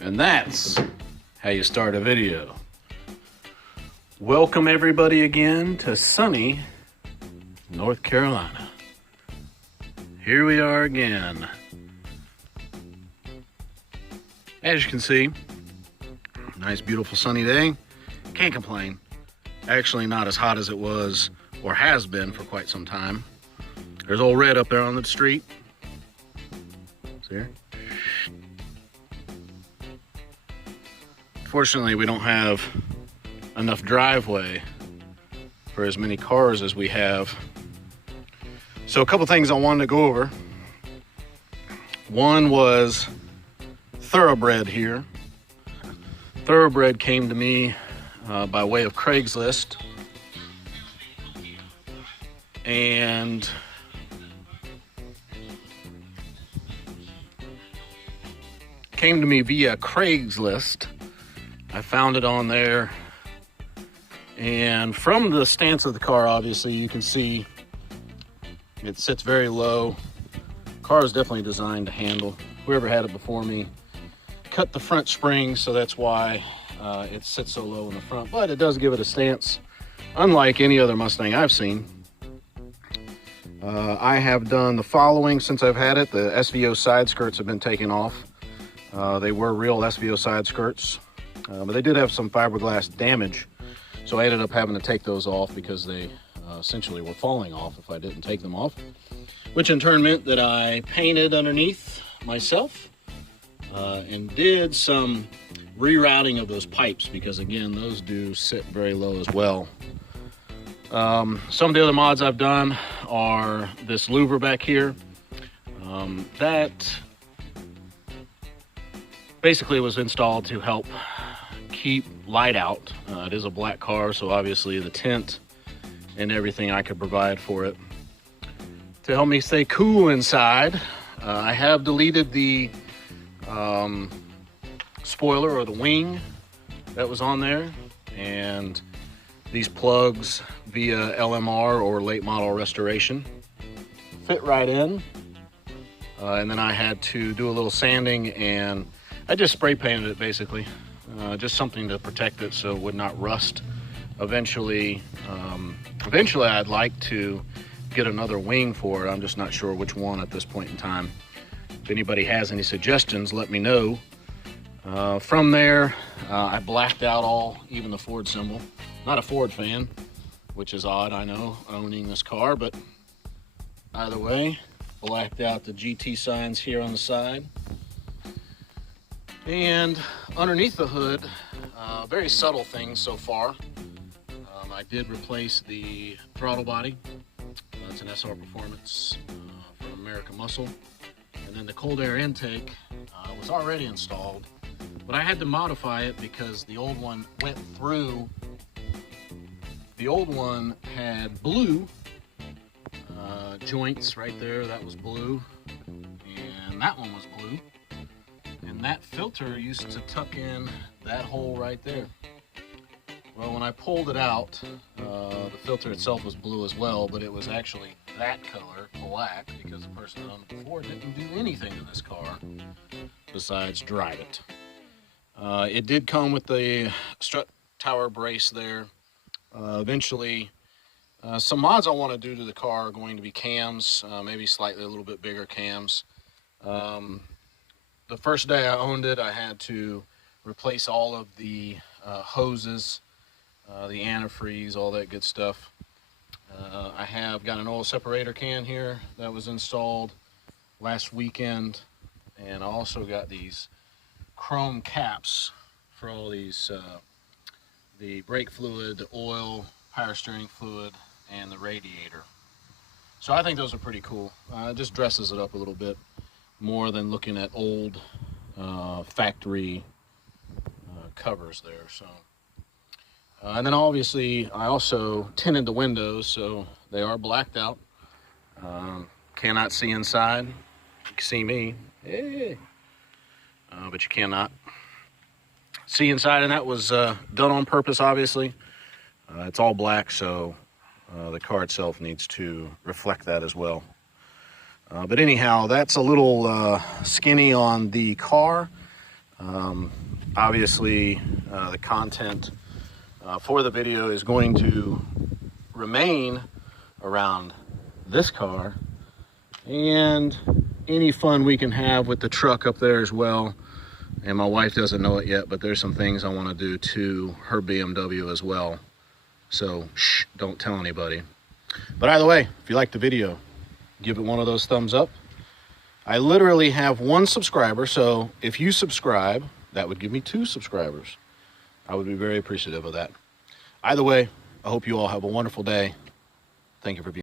And that's how you start a video. Welcome everybody again to sunny North Carolina. Here we are again. As you can see, nice beautiful sunny day. Can't complain. Actually not as hot as it was or has been for quite some time. There's old Red up there on the street. See her? Fortunately, we don't have enough driveway for as many cars as we have. So a couple things I wanted to go over. One was Thurobrd here. Thurobrd came to me by way of Craigslist. And came to me via Craigslist. I found it on there, and from the stance of the car, obviously, you can see it sits very low. Car is definitely designed to handle. Whoever had it before me cut the front spring, so that's why it sits so low in the front, but it does give it a stance, unlike any other Mustang I've seen. I have done the following since I've had it. The SVO side skirts have been taken off. They were real SVO side skirts. But they did have some fiberglass damage, so I ended up having to take those off because they essentially were falling off if I didn't take them off, which in turn meant that I painted underneath myself and did some rerouting of those pipes because, again, those do sit very low as well. Some of the other mods I've done are this louver back here. That basically was installed to help keep light out. It is a black car, so obviously the tint and everything I could provide for it to help me stay cool inside. I have deleted the spoiler or the wing that was on there, and these plugs via LMR or late model restoration fit right in. And then I had to do a little sanding, and I just spray painted it basically. Just something to protect it so it would not rust. Eventually I'd like to get another wing for it. I'm just not sure which one at this point in time. If anybody has any suggestions, let me know. From there, I blacked out even the Ford symbol. Not a Ford fan, which is odd, I know, owning this car, but either way, blacked out the GT signs here on the side. And underneath the hood, very subtle things so far. I did replace the throttle body. That's an SR Performance from American Muscle. And then the cold air intake was already installed, but I had to modify it because the old one went through. The old one had blue joints right there. That was blue. And that one was blue. And that filter used to tuck in that hole right there. Well, when I pulled it out, the filter itself was blue as well, but it was actually that color, black, because the person that owned it before didn't do anything to this car besides drive it. It did come with the strut tower brace there. Eventually, some mods I want to do to the car are going to be cams, maybe slightly a little bit bigger cams. The first day I owned it, I had to replace all of the hoses, the antifreeze, all that good stuff. I have got an oil separator can here that was installed last weekend, and I also got these chrome caps for all these, the brake fluid, the oil, power steering fluid, and the radiator. So I think those are pretty cool. It just dresses it up a little bit more than looking at old factory covers there. So and then obviously I also tinted the windows, so they are blacked out. Cannot see inside. You can see me, hey. But you cannot see inside, and that was done on purpose, obviously. It's all black, so the car itself needs to reflect that as well. But anyhow, that's a little skinny on the car. Obviously, the content for the video is going to remain around this car and any fun we can have with the truck up there as well. And my wife doesn't know it yet, but there's some things I want to do to her BMW as well. So shh, don't tell anybody. But either way, if you like the video, give it one of those thumbs up. I literally have 1 subscriber, so if you subscribe, that would give me 2 subscribers. I would be very appreciative of that. Either way, I hope you all have a wonderful day. Thank you for being